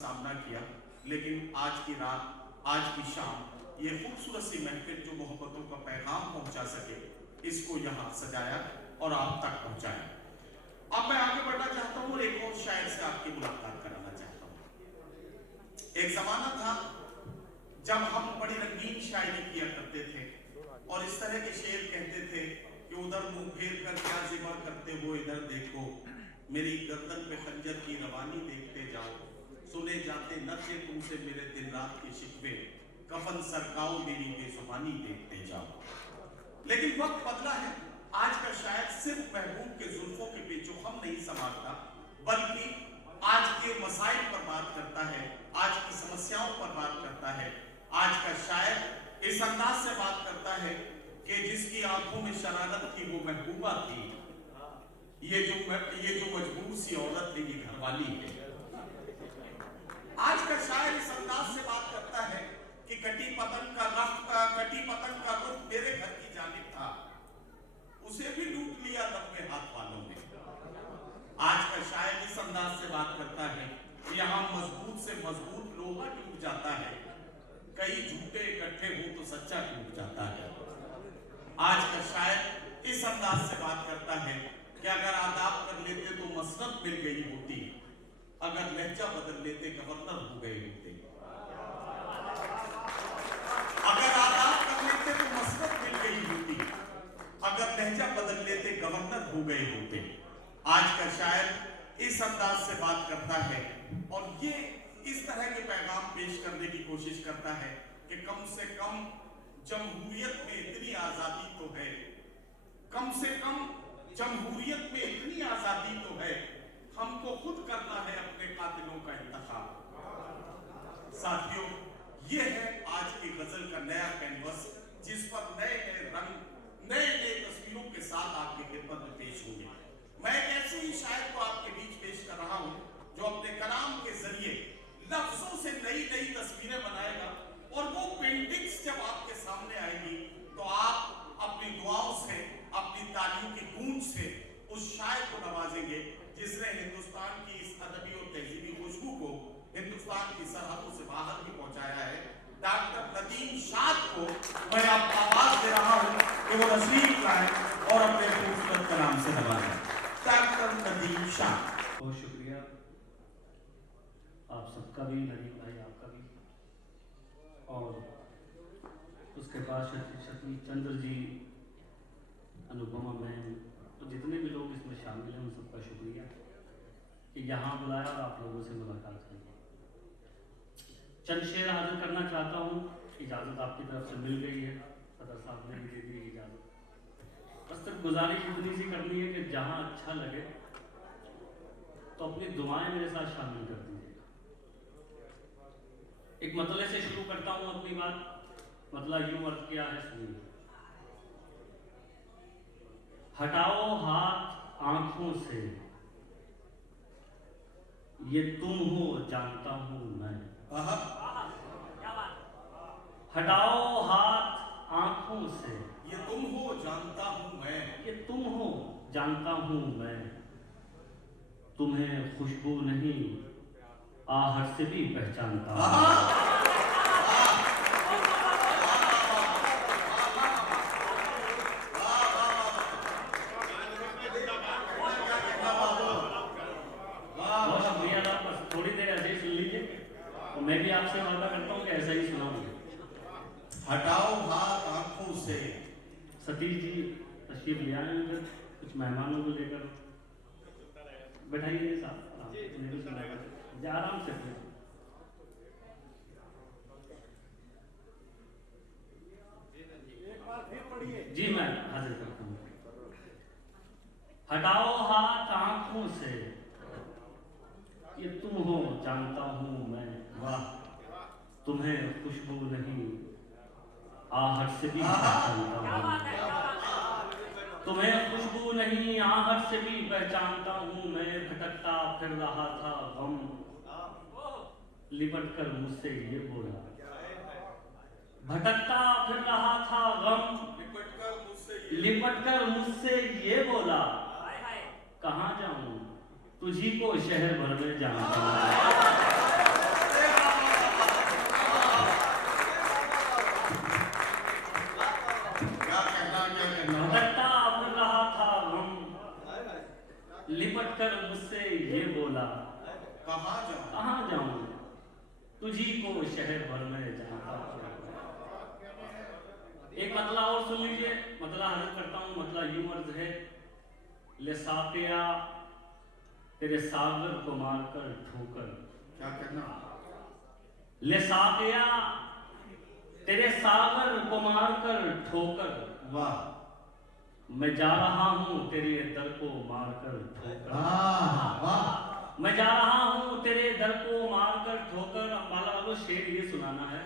सामना किया, लेकिन आज की रात, आज की शाम, ये खूबसूरत सी महफिल जो मोहब्बतों का पैगाम पहुंचा सके, इसको यहाँ सजाया और आप तक पहुंचाया। अब मैं आगे बढ़ना चाहता हूँ और एक और शायर से आपकी मुलाकात कराना चाहता हूँ। एक जमाना था जब हम बड़ी रंगीन शायरी किया करते थे और इस तरह के शेर कहते थे कि उधर मुंह फेर कर क्या जिबा करते हो, इधर देखो, मेरी गर्दन पे खंजर की रवानी देखते जाओ, सुने जाते न थे तुमसे मेरे दिन रात के शिकवे, कफन सरकाओ मेरी बेजुबानी देखते जाओ। लेकिन वक्त बदला है। आज का शायर सिर्फ महबूब के जुल्फों के बेचुखम नहीं समाता, बल्कि आज के मसाइल पर बात करता है, आज की समस्याओं पर बात करता है। आज का शायर इस अंदाज से बात करता है कि जिसकी आंखों में शरारत थी वो महबूबा थी, ये जो मजबूर सी औरत थी ये घरवाली है। आज का शायर इस अंदाज से बात करता है कि कटी पतंग का रुख मेरे घर की जानिब था, उसे भी लूट लिया लंबे हाथ वालों ने। आज का शायर इस अंदाज से बात करता है कि यहाँ मजबूत से मजबूत लोहा टूट जाता है, कई झूठे इकट्ठे हो तो सच्चा टूट जाता है। आज का शायर इस अंदाज से बात करता है कि अगर आदाब कर लेते तो मसरत मिल गई होती, अगर लहजा बदल लेते गवर्नर हो गए होते, अगर आदाब कर लेते तो मसरत मिल गई होती, अगर लहजा बदल लेते गवर्नर हो गए होते। आज का शायर इस अंदाज से बात करता है और ये इस तरह के पैगाम पेश करने की कोशिश करता है कि कम से कम जमहूरियत में इतनी आजादी तो है, कम से कम जमहूरियत में इतनी आजादी तो है, हमको खुद करना है अपने कातिलों का इंतखाब। साथियों, ये है आज की गजल का नया कैनवस, जिस पर नए नए रंग, नए नए तस्वीरों के साथ आपकी खिदमत में पेश होंगे। मैं एक ऐसे ही शायर को आपके बीच पेश कर रहा हूं जो अपने कलाम के जरिए लफ्जों से नई नई तस्वीरें बनाएगा और वो पेंटिंग्स जब आपके सामने आएगी तो आप अपनी दुआओं से, अपनी तालियों की गूंज से उस शायर को नवाजेंगे जिसने हिंदुस्तान की इस अदबी और तहजीबी खुशबू को हिंदुस्तान की सरहदों से बाहर भी पहुंचाया है। डॉक्टर नदीम शाद को मैं आप आवाज दे रहा हूं कि वो तशरीफ लाए और अपने खूबसूरत कलाम से नवाजें। डॉक्टर नदीम शाद। बहुत शुक्रिया आप सबका भी, नदीम भाई आपका भी, और उसके बाद शतीश चंद्र जी, अनुपमा मैम, तो जितने भी लोग इसमें शामिल हैं उन सबका शुक्रिया कि यहाँ बुलाया और आप लोगों से मुलाकात की। चंद शेर हाजिर करना चाहता हूँ, इजाज़त आपकी तरफ से मिल गई है, सदर साहब ने भी दे दी इजाज़त। बस सिर्फ गुजारिश इतनी सी करनी है कि जहाँ अच्छा लगे तो अपनी दुआएं मेरे साथ शामिल कर दीजिएगा। एक मतले से शुरू करता हूँ अपनी बात। मतलब यूं अर्थ किया है, सुनिए। हटाओ हाथ आंखों से, ये तुम हो जानता हूं मैं। हटाओ हाथ आंखों से, ये तुम हो जानता हूं मैं, ये तुम हो जानता हूं मैं, तुम्हें खुशबू नहीं आहट से भी पहचानता हूं। थोड़ी देर ऐसे ही सुन लीजिए तो मैं भी आपसे वादा करता हूँ कि ऐसा ही सुनाऊंगा। हटाओ हाथ आंखों से। सतीश जी तशरीफ ले आए हैं कुछ मेहमानों को लेकर, बैठाइए साहब, उन्हें भी सुनाएगा आराम से। जी मैं हाजिर करता हूँ। हटाओ हाथ आंखों से, ये तुम हो जानता हूं मैं। वाह। तुम्हें खुशबू नहीं आहट से भी पहचानता हूं। तुम्हें खुशबू नहीं आहट से भी पहचानता हूं मैं। भटकता फिर रहा था गम, लिपट कर मुझसे ये बोला। भटकता फिर रहा था गम, लिपट कर मुझसे ये बोला। कहाँ जाऊं तुझी को शहर भर में जानता हूं। कहाँ जाऊं तुझी को शहर भर में जानता हूं। एक मतला और सुन लीजिए, मतला हजम करता हूं। मतला यूं अर्ज है, ले साकिया तेरे सागर को मारकर ठोकर। क्या कहना? ले साकिया तेरे सागर को मारकर ठोकर। वाह। मैं जा रहा हूं तेरे दर को मारकर ठोकर। वाह। मैं जा रहा हूं तेरे दर को मारकर ठोकर। माला वालों शेर ये सुनाना है।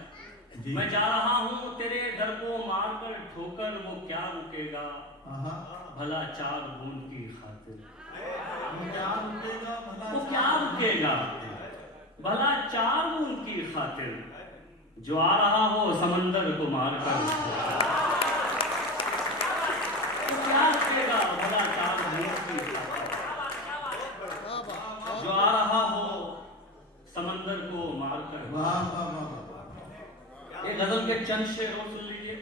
मैं जा रहा हूं तेरे दर को मारकर ठोकर। वो क्या रुकेगा भला 4 बूंद की खातिर। वो क्या रुकेगा भला 4 बूंद की खातिर। जो आ रहा हो समंदर को मारकर। वो क्या रुकेगा भला 4 बूंद की खातिर। जो आ रहा हो समंदर को मारकर। एक गजल के चंद शेर और सुन लीजिए।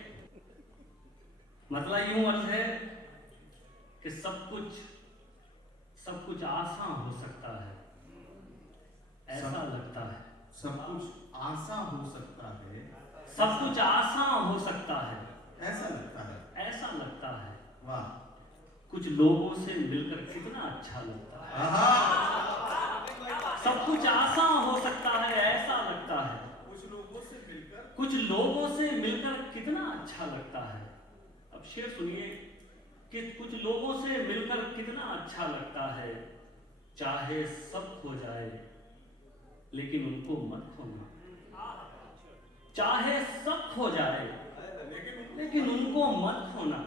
मतलब यूं अर्थ है कि सब कुछ आसान हो सकता है, ऐसा लगता है। सब कुछ आसान हो सकता है, सब कुछ आसान हो सकता है, ऐसा लगता है। ऐसा लगता है। वाह। कुछ लोगों से मिलकर कितना अच्छा लगता है। सब कुछ आसान हो सकता है, ऐसा लगता है। कुछ लोगों से मिलकर कितना अच्छा लगता है। अब शेर सुनिए कि कुछ लोगों से मिलकर कितना अच्छा लगता है। चाहे सब खो जाए लेकिन उनको मत खोना। चाहे सब खो जाए लेकिन उनको मत खोना।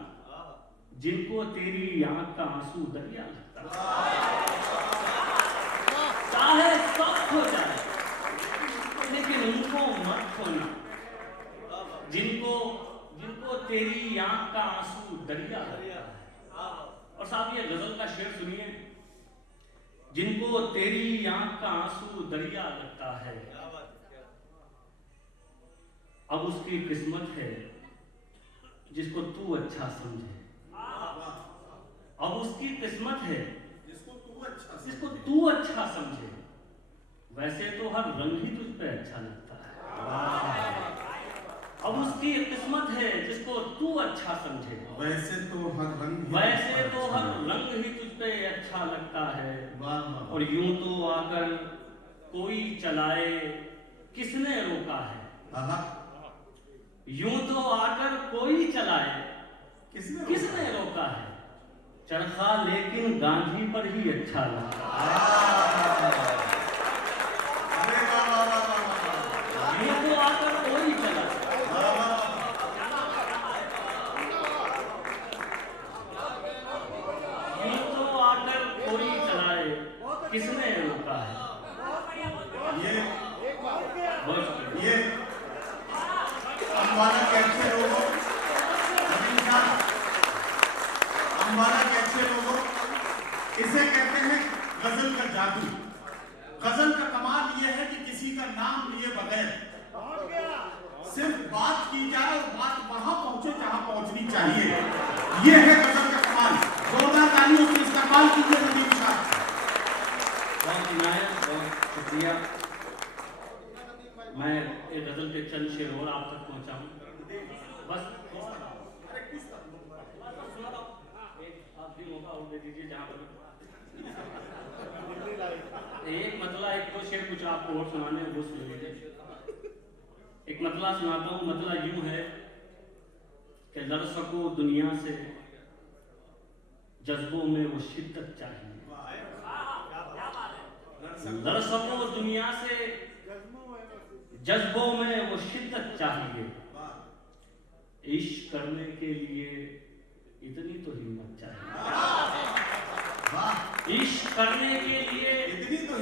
जिनको तेरी आंख का आंसू दरिया लगता है। चाहे सब खो जाए लेकिन उनको मत खोना। जिनको तेरी आंख का आंसू दरिया लगता है। और साहब ये गजल का शेर सुनिए। जिनको तेरी आंख का आंसू दरिया लगता है, अब उसकी किस्मत है जिसको तू अच्छा समझे। अब उसकी किस्मत है जिसको तू अच्छा समझे। वैसे तो हर रंग ही तुझ पे अच्छा लगता है। अब उसकी किस्मत है जिसको तू अच्छा समझे। वैसे तो हर रंग ही तुझ पे अच्छा लगता है। और यूं तो आकर कोई चलाए किसने रोका है। यूं तो आकर कोई चलाए किसने रोका है। चरखा लेकिन गांधी पर ही अच्छा लगता है। यूं तो आकर कोई चलाए। यूं तो आकर कोई चलाए किसने रोका है। ये अम्बाला के अच्छे लोगों, अम्बाला के अच्छे लोगों, इसे कहते हैं गजल का जादू। गजल का कमाल यह है कि किसी का नाम लिए बगैर सिर्फ बात की जाए और बात वहां पहुंचे जहां पहुंचनी चाहिए। यह है गजल का कमाल। जोरदार तालियों से इस्तेमाल कीजिए नदीम साहब। बहुत इनायत, बहुत शुक्रिया। मैं एक गजल के चंद शेर और आप तक पहुंचाऊं। बस आप भी मौका और दे दीजिए जहां पर एक मतला एक दो शेर कुछ आपको और सुनाने हैं वो सुन लीजिए। एक मतला सुनाता हूं। मतला यूं है कि लड़ सको दुनिया से जज्बों में वो शिद्दत चाहिए। लड़ सको दुनिया से जज्बों में वो शिद्दत चाहिए। इश्क करने के लिए इतनी तो हिम्मत चाहिए। इश्क करने के लिए इतनी तो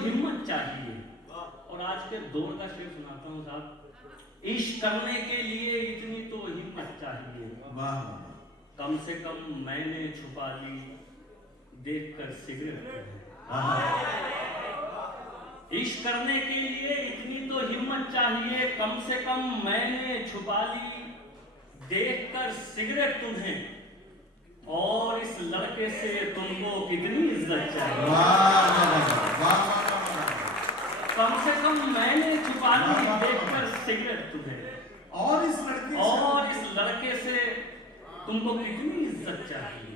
हिम्मत चाहिए। और आज के दौर का शेर सुनाता हूँ साहब। इश्क करने के लिए इतनी तो हिम्मत चाहिए। कम से कम मैंने छुपा ली देखकर सिगरेट। इश्क करने के लिए इतनी तो हिम्मत चाहिए। कम से कम मैंने छुपा ली देखकर सिगरेट तुम्हें। और इस लड़के से तुमको कितनी इज्जत चाहिए। वाह वाह वाह। सिगरेट तुझे, और इस लड़के से तुमको कितनी इज्जत चाहिए।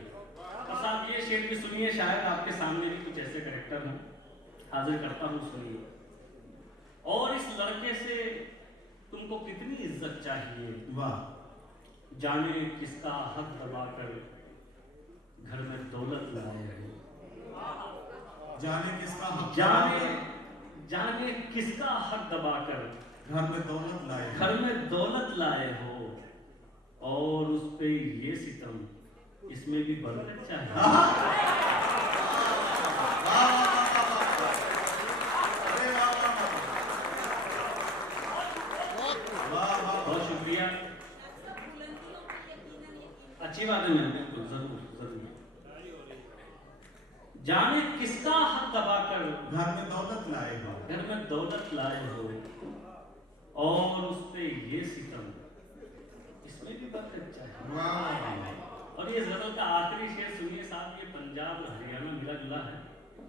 और साहब ये शेर भी सुनिए, शायद आपके सामने भी कुछ ऐसे कैरेक्टर हों, हाजिर करता हूँ, सुनिए। और इस लड़के से तुमको कितनी इज्जत चाहिए, वाह, जाने किसका हक दबाकर घर में दौलत लाए हो, जाने किसका हक, जाने किसका हक दबाकर घर में दौलत लाए हो, और उस पे ये सितम, इसमें भी बरकत चाहिए। बहुत शुक्रिया, अच्छी बात है मैम, बिल्कुल जरूर जरूर। जाने किसका हक दबाकर घर में दौलत लाए हो, और उस पे ये सितम, इसमें भी बरकत चाहिए। और ये ज़रल का आखिरी शेर सुनिए साहब, ये पंजाब हरियाणा मिला जुला है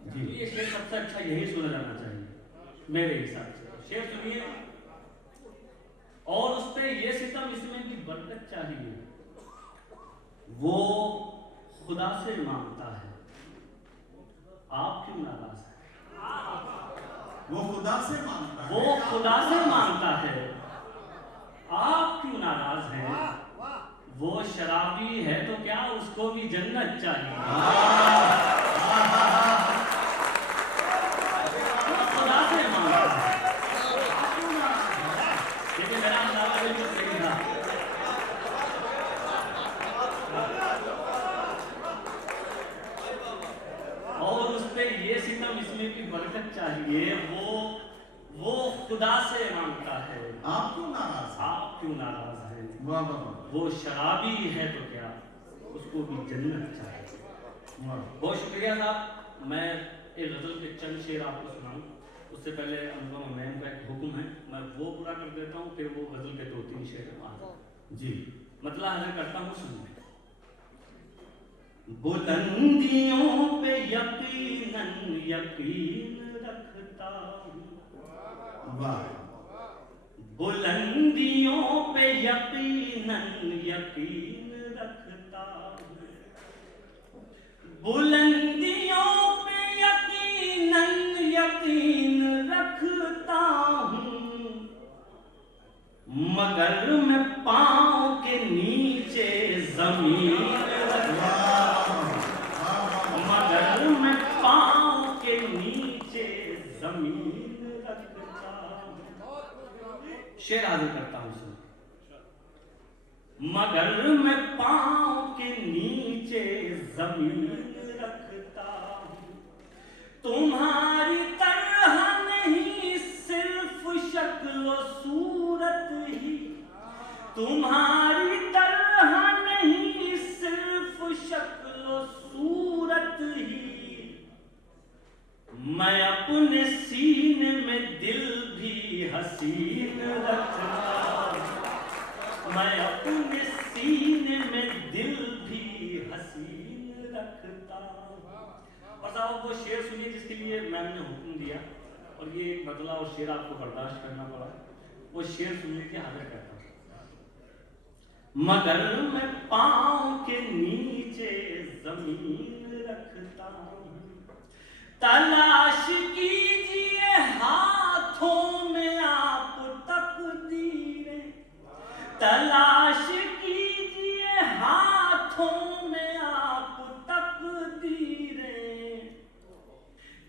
जी, तो ये शेर सबसे अच्छा यही सुना जाना चाहिए मेरे हिसाब से। शेर सुनिए, और उस पे ये सितम, इसमें भी बरकत चाहिए। वो खुदा से मांगता है, आप क्यों नाराज हैं? वो खुदा से मांगता है, वो खुदा से मांगता है, आप क्यों नाराज हैं? वो शराबी है तो क्या, उसको भी जन्नत चाहिए। वो खुदा से मांगता है, आप क्यों नाराज हैं? लेकिन मेरा अंदाजा बिल्कुल सही था। और उस पे ये सितम, इसमें भी बरकत चाहिए। वो खुदा से मांगता है, आप क्यों नाराज हैं? वाह वाह, वो शराबी है तो क्या, उसको भी जन्नत चाहिए। बहुत शुक्रिया साहब। मैं एक गजल के चंद शेर आपको सुनाऊं, उससे पहले अनुपमा मैम का एक हुक्म है, मैं वो पूरा कर देता हूँ, फिर वो गजल के 2-3 शेर जी मतलब हाजिर करता हूँ, सुनिए। बुलंदियों पे यकीनन यकीन रखता हूँ, बुलंदियों पे यकीनन यकीन रखता हूँ, बुलंदियों पे यकीनन यकीन रखता हूँ, मगर मैं पाँव के नीचे जमीन रखता हूँ, मगर मैं पाँव के नीचे जमीन रखता हूँ। शेर हाजिर करता हूँ, सुन। मगर मैं पाँव के नीचे जमीन रखता हूँ, तुम्हारी तरह नहीं सिर्फ शक्ल सूरत ही, तुम्हारी तरह नहीं सिर्फ शक्ल सूरत ही, मैं अपने सीने में दिल भी हसीन रखता हूँ, मैं अपने सीने में दिल भी हसीन रखता हूँ। और साहब वो शेर सुनिए जिसके लिए मैम ने हुक्म दिया, और ये एक बदला और शेर आपको बर्दाश्त करना पड़ा, वो शेर सुनने के हाजिर करता हूँ। मगर मैं पाँव के नीचे जमीन रखता हूँ, तलाश कीजिए हाथों में आप तकदीरें, तलाश कीजिए हाथों में आप तकदीरें,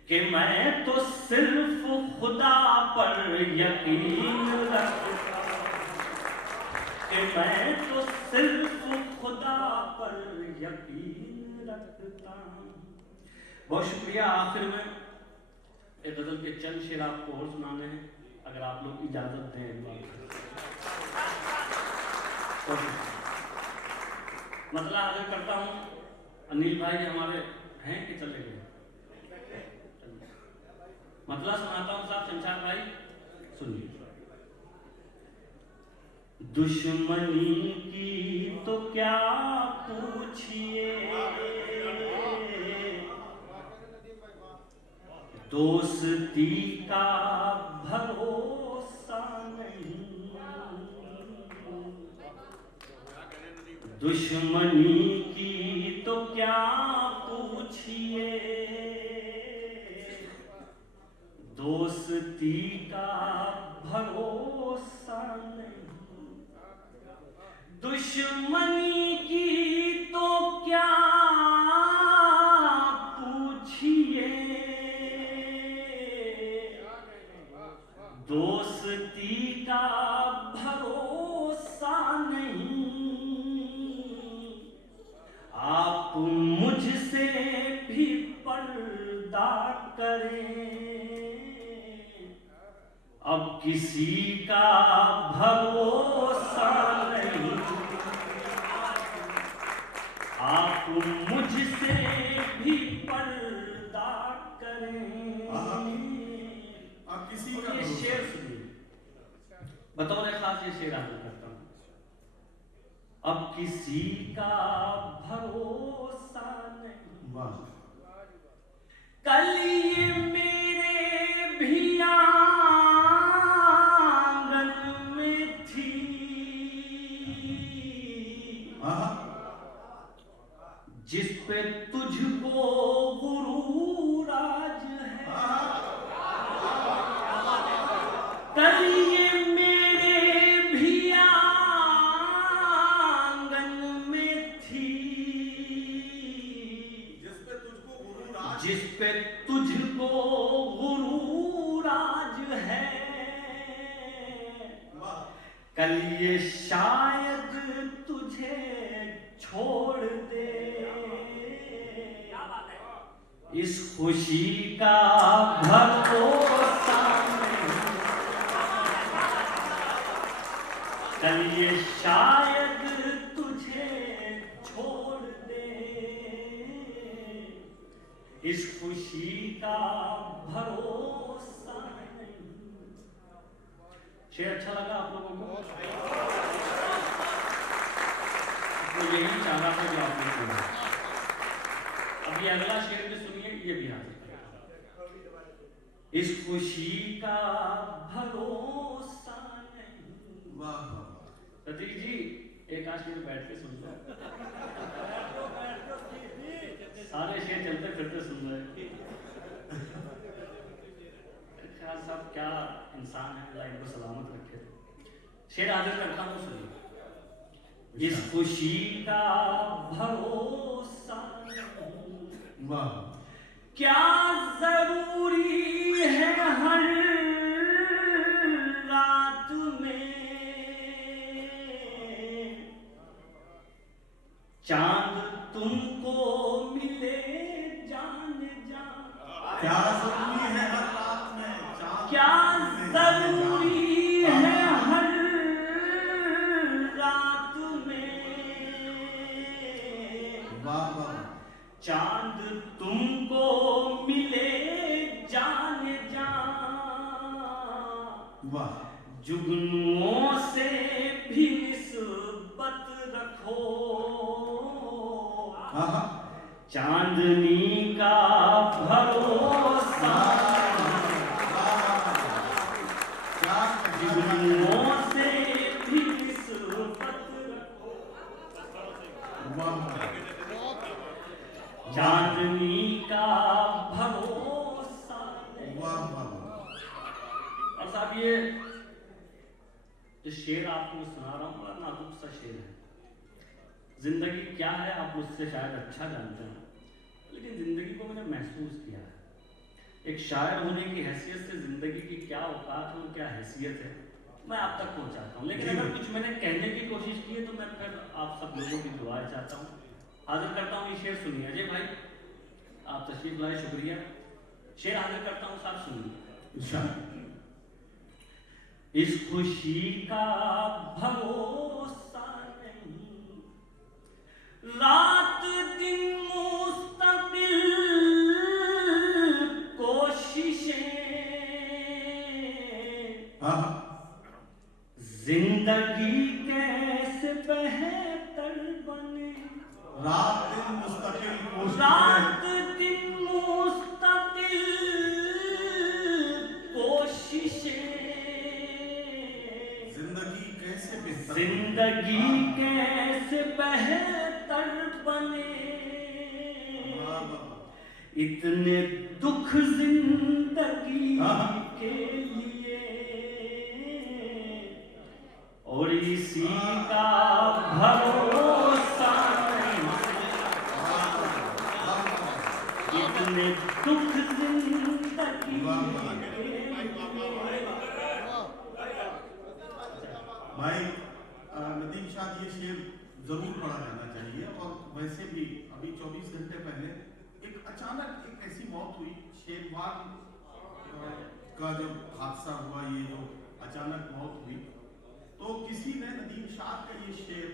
कि मैं तो सिर्फ खुदा पर यकीन रखता हूँ, कि मैं तो सिर्फ खुदा पर यकीन रखता हूँ। बहुत शुक्रिया। आखिर में एक गजल के चंद शेर आपको और सुनाने हैं, अगर आप लोग इजाजत दें। मतलब हाजिर करता हूँ, अनिल भाई हमारे हैं कि चले गए? मतलब सुनाता हूँ साहब, शमशाद भाई सुनिए। दुश्मनी की तो क्या पूछिए, दोस्ती का भरोसा नहीं, दुश्मनी की तो क्या पूछिए, दोस्ती का भरोसा नहीं। दुश्मनी की तो क्या पूछिए, दोस्ती का भरोसा नहीं। आप मुझसे भी पर्दा करें, अब किसी का भरोसा नहीं। आप मुझसे भी पर्दा करें, आप किसी का ये शेर सुनिए, बतौर खास ये शेर आगे करता हूं। अब किसी का भरोसा नहीं। वाह। कल ये मेरे भी आंगन में थी, जिस पे तुझको गुरूर आज है। कल ये मेरे भी आंगन में थी, जिस पे तुझको गुरूर आज है। कल ये शायद तुझे छोड़ दे, इस खुशी का भरोसा नहीं। कल ये शायद तुझे छोड़ दे, इस खुशी का भरोसा नहीं। शेर अच्छा लगा आप लोगों को? तो यही चाह रहा था जो आपने सुना। अब ये अगला शेर भी सुनिए, ये भी हाजिर है। इस खुशी का भरोसा नहीं। वाह। प्रतीक जी एक आध शेर बैठ के सुन लो, सारे शेर चलते फिरते सुन रहे। ख्याल साहब क्या इंसान है, अल्लाह इनको सलामत रखे। शेर हाजिर करता हूँ, सुनिए। इस खुशी का भरोसा नहीं। वाह। क्या जरूरी है हर रात में चांद तुमको मिले जान जान। क्या जरूरी है हर रात में चांद, क्या जरूरी है हर रात में वाह वाह, चांद तुमको मिले जान जान। वाह। जुगनुओं से भी निस्बत रखो, चांदनी का भरोसा। जुगनुओं से भी निस्बत रखो, चांदनी का भरोसा नहीं। और साहब ये जो शेर आपको सुना रहा हूँ बड़ा नाजुक सा शेर है। जिंदगी क्या है आप मुझसे शायद अच्छा जानते हैं, लेकिन जिंदगी को मैंने महसूस किया है। एक शायर होने की हैसियत से जिंदगी की क्या औकात है और क्या हैसियत है मैं आप तक पहुंचाता हूँ। लेकिन अगर कुछ मैंने कहने की कोशिश की है तो मैं फिर आप सब लोगों की दुआएं चाहता हूँ। हाजिर करता हूँ ये शेर, सुनिए। अजय भाई आप तशरीफ लाए, शुक्रिया। शेर हाजिर करता हूँ, साहब सुनिए। इस खुशी का भरोसा नहीं, रात दिन मुस्तकिल कोशिशें, जिंदगी कैसे बेहतर बने। रात दिन मुस्तकिल कोशिशें, रात दिन मुस्तकिल कोशिशें, जिंदगी कैसे बेहतर जिंदगी कैसे बेहतर बने, इतने दुख जिंदगी के लिए, और इसी का भरोसा नहीं, इतने दुख जिंदगी भाई नदीम शाह, ये शेर जरूर पढ़ा जाना चाहिए। और वैसे भी अभी 24 घंटे पहले एक अचानक एक ऐसी मौत हुई, शेरवान का जब हादसा हुआ, ये जो अचानक मौत हुई, तो किसी ने नदीम शाह का ये शेर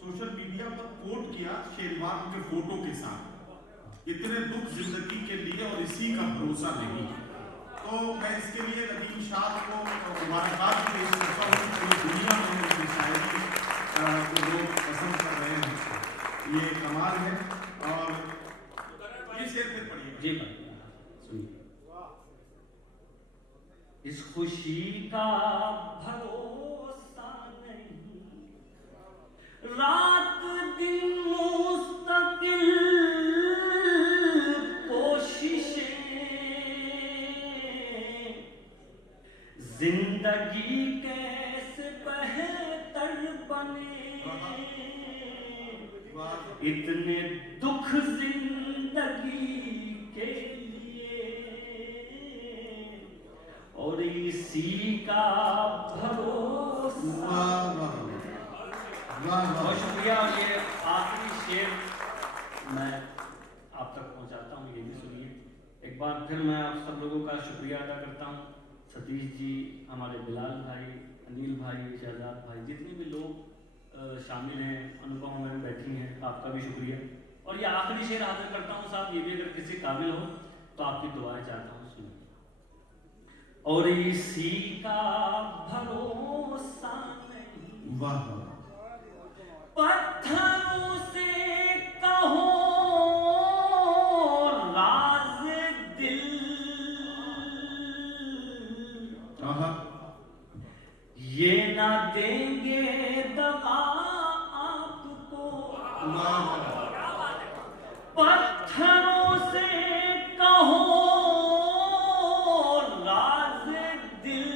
सोशल मीडिया पर कोट किया शेरवान के फोटो के साथ, इतने दुख जिंदगी के लिए और इसी का भरोसा नहीं। तो मैं इसके लिए नदीम शाह को मुबारकबाद पेश करता हूँ। पूरी दुनिया में उनकी शायरी को लोग पसंद कर रहे हैं, ये कमाल है। और ये शेर फिर पढ़िए जी, सुनिए। इस खुशी का भरोसा नहीं, रात दिन मुस्तकिल कोशिशें, जिंदगी कैसे बेहतर बने, इतने दुख जिंदगी के लिए, और इसी का भरोसा। बहुत शुक्रिया। और ये आखिरी शेर मैं आप तक पहुंचाता हूँ, ये भी सुनिए। एक बार फिर मैं आप सब लोगों का शुक्रिया अदा करता हूँ। सतीश जी, हमारे बिलाल भाई, अनिल भाई, शहजाद भाई, जितने भी लोग शामिल हैं, अनुभव में बैठी हैं, आपका भी शुक्रिया। और ये आखिरी शेर हाजिर करता हूँ साहब, ये भी अगर किसी काबिल हो तो आपकी दुआएं चाहता हूँ, सुनिए। और इसी का भरोसा नहीं, पत्थरों से कहो राज दिल, ये ना देंगे दगा आपको, पत्थरों से कहो राज दिल,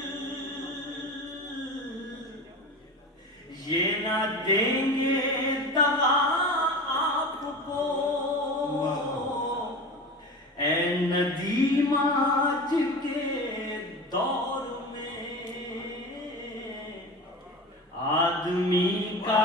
ये ना देंगे दगा आपको, ऐ नदीम आज के दौर में आदमी का